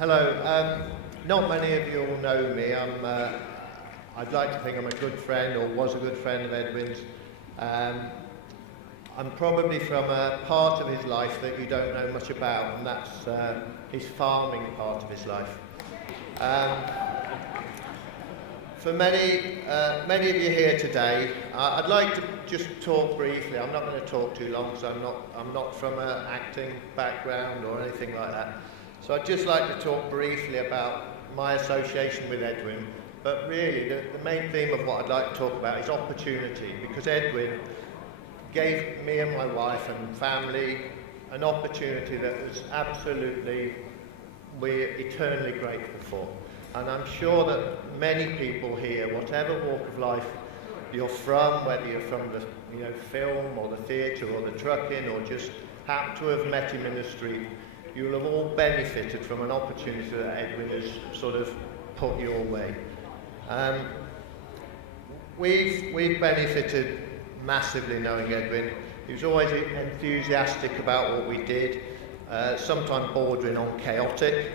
Hello. Not many of you all know me. I'd like to think I'm a good friend, or was a good friend of Edwin's. I'm probably from a part of his life that you don't know much about, and that's his farming part of his life. For many of you here today, I'd like to just talk briefly. I'm not going to talk too long, because I'm not from an acting background or anything like that. So I'd just like to talk briefly about my association with Edwin. But really, the main theme of what I'd like to talk about is opportunity, because Edwin gave me and my wife and family an opportunity that was absolutely, we're eternally grateful for. And I'm sure that many people here, whatever walk of life you're from, whether you're from the film or the theatre or the trucking, or just happen to have met him in the street, you'll have all benefited from an opportunity that Edwin has sort of put your way. We've benefited massively knowing Edwin. He was always enthusiastic about what we did, sometimes bordering on chaotic.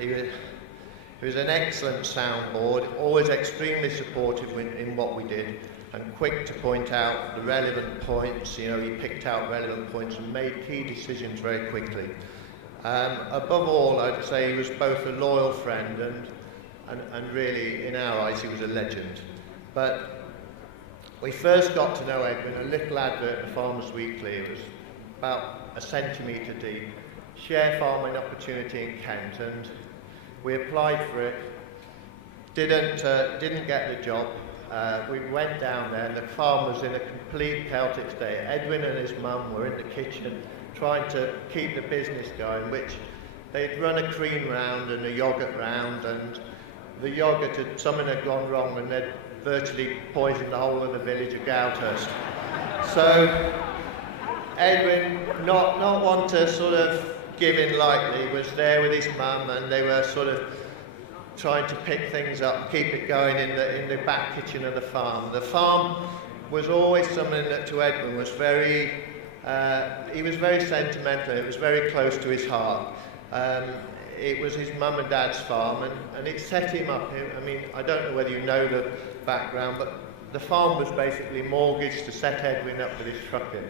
He was an excellent soundboard, always extremely supportive in what we did, and quick to point out the relevant points. He picked out relevant points and made key decisions very quickly. Above all, I'd say he was both a loyal friend and really, in our eyes, he was a legend. But we first got to know Edwin, a little advert in the Farmers Weekly. It was about a centimetre deep. Share farming opportunity in Kent, and we applied for it. Didn't get the job. We went down there, and the farm was in a complete chaotic state. Edwin and his mum were in the kitchen trying to keep the business going, which they'd run a cream round and a yoghurt round, and the yoghurt something had gone wrong, and they'd virtually poisoned the whole of the village of Goudhurst. So Edwin, not one to sort of give in lightly, was there with his mum, and they were sort of trying to pick things up and keep it going in the back kitchen of the farm. The farm was always something that to Edwin was he was very sentimental. It was very close to his heart. It was his mum and dad's farm, and it set him up. I mean, I don't know whether you know the background, but the farm was basically mortgaged to set Edwin up with his trucking.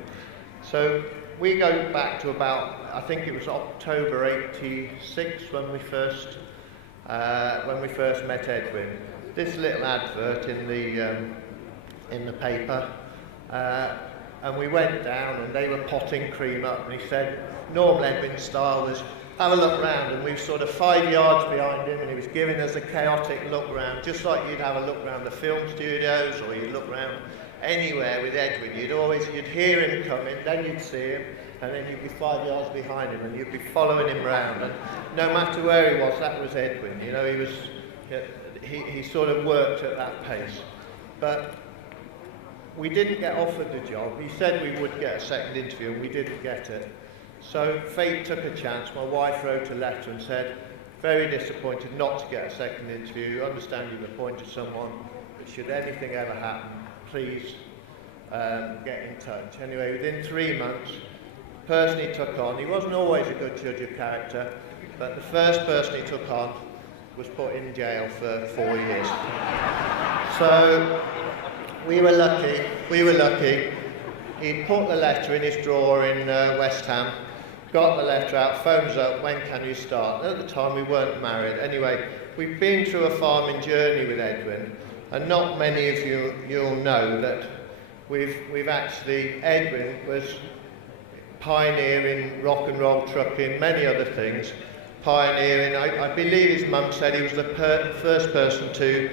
So we go back to about, I think it was October '86 when we first met Edwin. This little advert in the paper, and we went down, and they were potting cream up, and he said, normal Edwin style was, have a look round, and we were sort of 5 yards behind him, and he was giving us a chaotic look round, just like you'd have a look round the film studios, or you'd look round anywhere with Edwin. You'd hear him coming, then you'd see him, and then you'd be 5 yards behind him, and you'd be following him round. And no matter where he was, that was Edwin. He sort of worked at that pace. But we didn't get offered the job. He said we would get a second interview, and we didn't get it. So fate took a chance. My wife wrote a letter and said, very disappointed not to get a second interview. Understand you've appointed someone, but should anything ever happen, please get in touch. Anyway, within 3 months, the person he took on, he wasn't always a good judge of character, but the first person he took on was put in jail for 4 years. So we were lucky. He put the letter in his drawer in West Ham, got the letter out, phones up, when can you start? At the time we weren't married. Anyway, we've been through a farming journey with Edwin, and not many of you'll know that we've actually, Edwin was pioneering rock and roll trucking, many other things, pioneering. I believe his mum said he was the first person to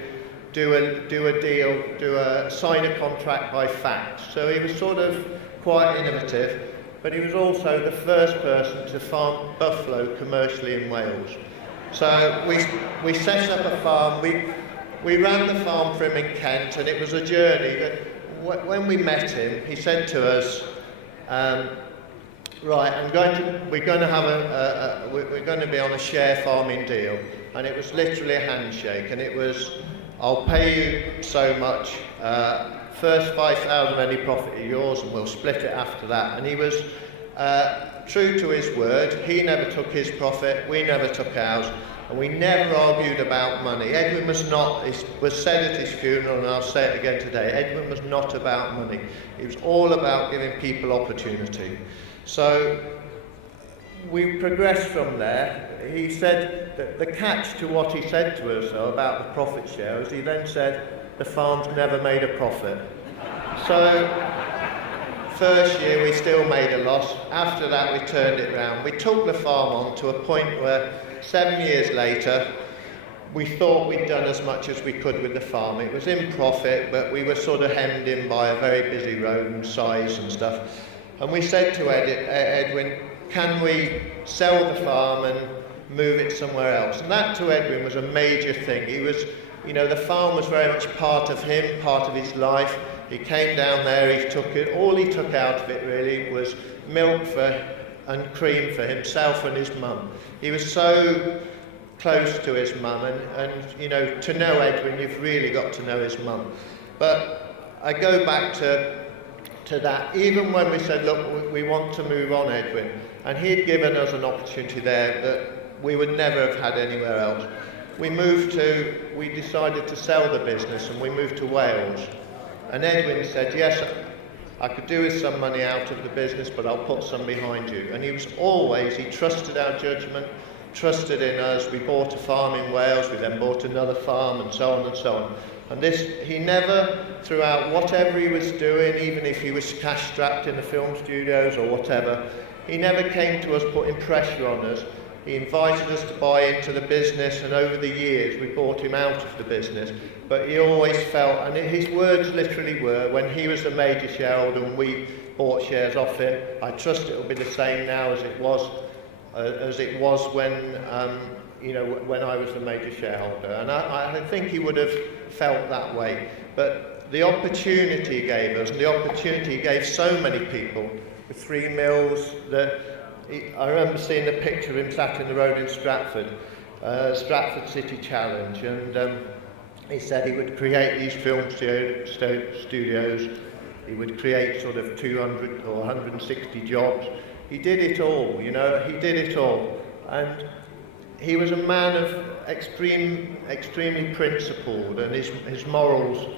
sign a contract by fax. So he was sort of quite innovative, but he was also the first person to farm buffalo commercially in Wales. So we set up a farm. We ran the farm for him in Kent, and it was a journey that when we met him, he said to us, right, we're going to be on a share farming deal, and it was literally a handshake, and it was, I'll pay you so much, first 5,000 of any profit are yours, and we'll split it after that. And he was true to his word. He never took his profit, we never took ours, and we never argued about money. Edwin was not, it was said at his funeral, and I'll say it again today, Edwin was not about money. It was all about giving people opportunity. So we progressed from there. He said that the catch to what he said to us, though, about the profit share, is he then said the farm's never made a profit. So first year we still made a loss. After that we turned it round. We took the farm on to a point where 7 years later we thought we'd done as much as we could with the farm. It was in profit, but we were sort of hemmed in by a very busy road and size and stuff. And we said to Edwin, can we sell the farm and move it somewhere else? And that to Edwin was a major thing. He was, you know, the farm was very much part of him, part of his life. He came down there, he took it, all he took out of it really was milk and cream for himself and his mum. He was so close to his mum, and you know, to know Edwin, you've really got to know his mum. But I go back to that, even when we said, look, we want to move on, Edwin, and he'd given us an opportunity there that we would never have had anywhere else. We decided to sell the business and we moved to Wales. And Edwin said, yes, I could do with some money out of the business, but I'll put some behind you. And he trusted our judgment, trusted in us. We bought a farm in Wales, we then bought another farm, and so on and so on. And he never, throughout whatever he was doing, even if he was cash-strapped in the film studios or whatever, he never came to us putting pressure on us. He invited us to buy into the business, and over the years we bought him out of the business. But he always felt, and his words literally were, when he was the major shareholder and we bought shares off him, I trust it will be the same now as it was when when I was the major shareholder. And I think he would have felt that way. But the opportunity he gave us, and the opportunity he gave so many people, the 3 mills, I remember seeing a picture of him sat in the road in Stratford City Challenge, and he said he would create these film studios, he would create sort of 200 or 160 jobs. He did it all, he did it all. And he was a man of extremely principled, and his morals,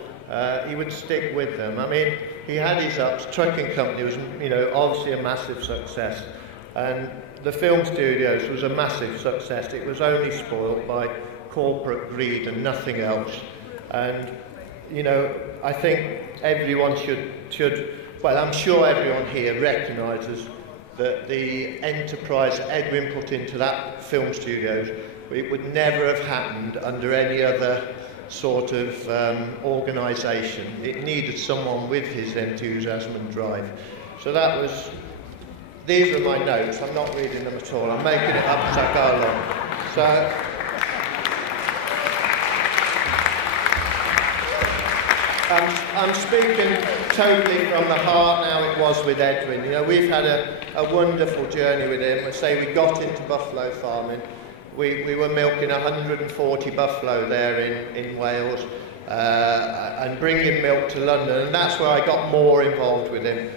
he would stick with them. I mean, he had his ups. Trucking company was, obviously a massive success. And the film studios was a massive success. It was only spoilt by corporate greed and nothing else. And, I think everyone should, well, I'm sure everyone here recognises that the enterprise Edwin put into that film studios, it would never have happened under any other sort of organisation. It needed someone with his enthusiasm and drive. So these are my notes. I'm not reading them at all. I'm making it up as I go along. So, I'm speaking totally from the heart now. It was with Edwin. We've had a wonderful journey with him. I say we got into buffalo farming. We were milking 140 buffalo there in Wales and bringing milk to London, and that's where I got more involved with him.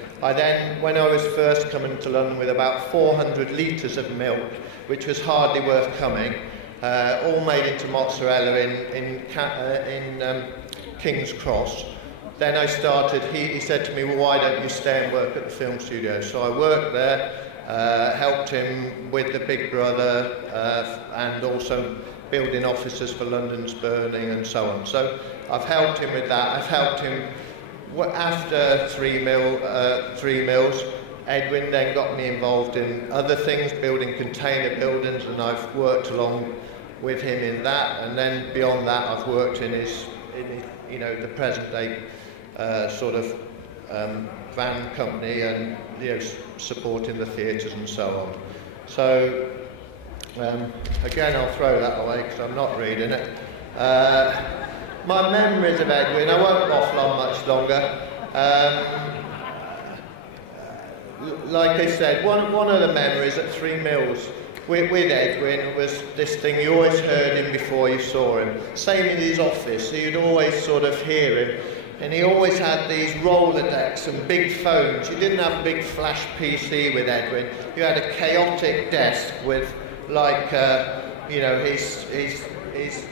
When I was first coming to London with about 400 litres of milk, which was hardly worth coming, all made into mozzarella in King's Cross. Then I started, he said to me, well, why don't you stay and work at the film studio? So I worked there, helped him with the Big Brother, and also building offices for London's Burning and so on. So I've helped him with that. I've helped him after 3 mills. Edwin then got me involved in other things, building container buildings, and I've worked along with him in that. And then beyond that, I've worked in the present day sort of van company, and supporting the theatres and so on. So again, I'll throw that away because I'm not reading it. My memories of Edwin, I won't waffle on much longer. Like I said, one of the memories at 3 mills with Edwin was this thing, you always heard him before you saw him. Same in his office, so you'd always sort of hear him. and he always had these Rolodex and big phones. You didn't have a big flash PC with Edwin. You had a chaotic desk with, like, you know, his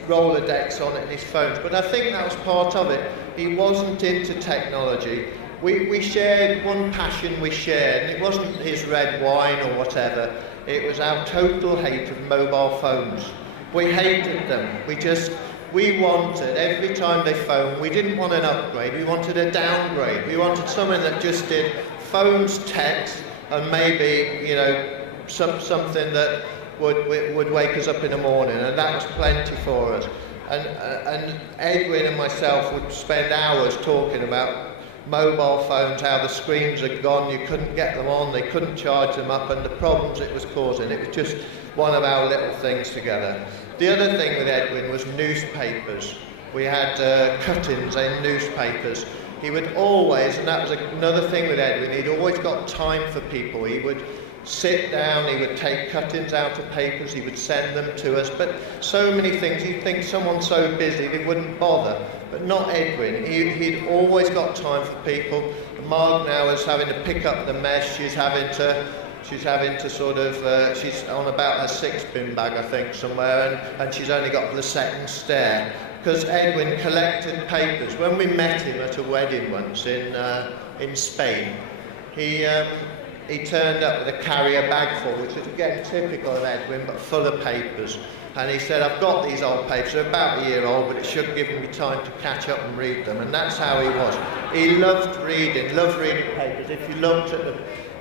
Rolodex on it and his phones. But I think that was part of it. He wasn't into technology. We shared one passion we shared, and it wasn't his red wine or whatever. It was our total hate of mobile phones. We hated them. We wanted, every time they phoned, we didn't want an upgrade, we wanted a downgrade. We wanted something that just did phones, text, and maybe, you know, something that would wake us up in the morning, and that was plenty for us. And Edwin and myself would spend hours talking about mobile phones, how the screens had gone, you couldn't get them on, they couldn't charge them up, and the problems it was causing. It was just one of our little things together. The other thing with Edwin was newspapers. We had cut-ins in newspapers. He would always, and that was another thing with Edwin, he'd always got time for people. He would sit down, he would take cut-ins out of papers, he would send them to us, but so many things, you'd think someone's so busy they wouldn't bother, but not Edwin. He'd always got time for people. Marg now is having to pick up the mess, she's having to sort of, she's on about her 6 bin bag, I think, somewhere, and she's only got the second stair, because Edwin collected papers. When we met him at a wedding once in Spain, he turned up with a carrier bag full, which is again typical of Edwin, but full of papers. And he said, I've got these old papers, they're about a year old, but it should give me time to catch up and read them. And that's how he was. He loved reading papers. If you looked at the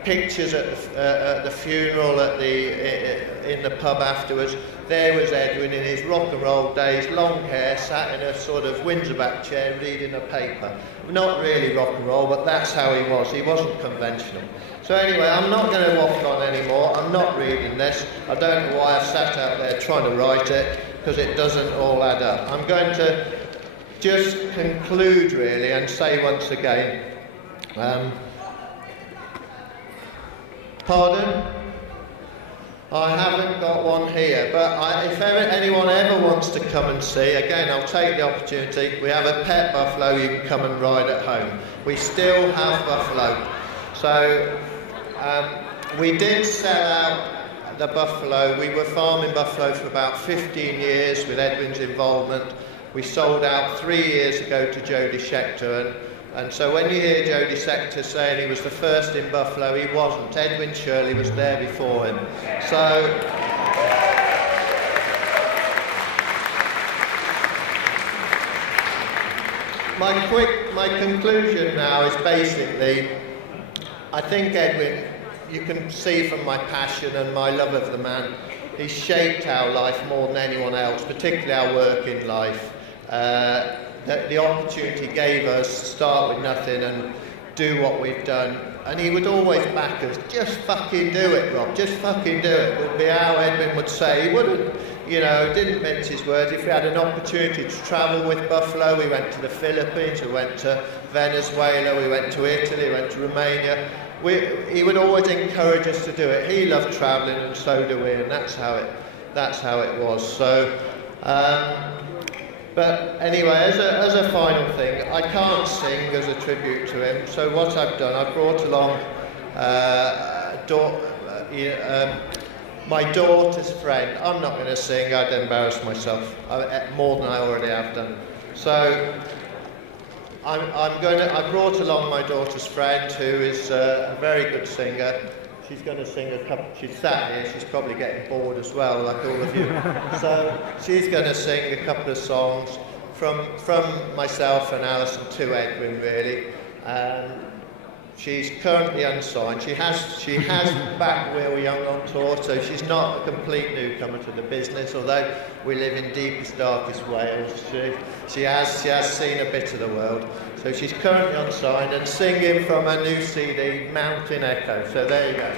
pictures at the funeral, in the pub afterwards, there was Edwin in his rock and roll days, long hair, sat in a sort of Windsor back chair reading a paper. Not really rock and roll, but that's how he was. He wasn't conventional. So anyway, I'm not going to waffle on anymore. I'm not reading this. I don't know why I've sat out there trying to write it, because it doesn't all add up. I'm going to just conclude really and say once again, pardon? I haven't got one here, but if anyone ever wants to come and see, again, I'll take the opportunity. We have a pet buffalo you can come and ride at home. We still have buffalo. So we did sell out the buffalo. We were farming buffalo for about 15 years with Edwin's involvement. We sold out 3 years ago to Jody Scheckter, and so when you hear Jody Scheckter saying he was the first in Buffalo, he wasn't. Edwin Shirley was there before him. So my conclusion now is basically, I think Edwin, you can see from my passion and my love of the man, he shaped our life more than anyone else, particularly our working life. The opportunity gave us to start with nothing and do what we've done. And he would always back us, just fucking do it, Rob, just fucking do it, would be how Edwin would say. He wouldn't, you know, didn't mince his words. If we had an opportunity to travel with Buffalo, we went to the Philippines, we went to Venezuela, we went to Italy, we went to Romania. He would always encourage us to do it. He loved travelling, and so do we, and that's how it was. So, but anyway, as a final thing, I can't sing as a tribute to him. So what I've done, I've brought along my daughter's friend. I'm not going to sing. I'd embarrass myself more than I already have done. So I brought along my daughter's friend, who is a very good singer. She's going to sing a couple. She's sat here. She's probably getting bored as well, like all of you. So she's going to sing a couple of songs from myself and Alison to Edwin, really. She's currently unsigned. She has back Wheel Young on tour, so she's not a complete newcomer to the business. Although we live in deepest, darkest Wales, she has seen a bit of the world. So she's currently unsigned and singing from her new CD, Mountain Echo. So there you go.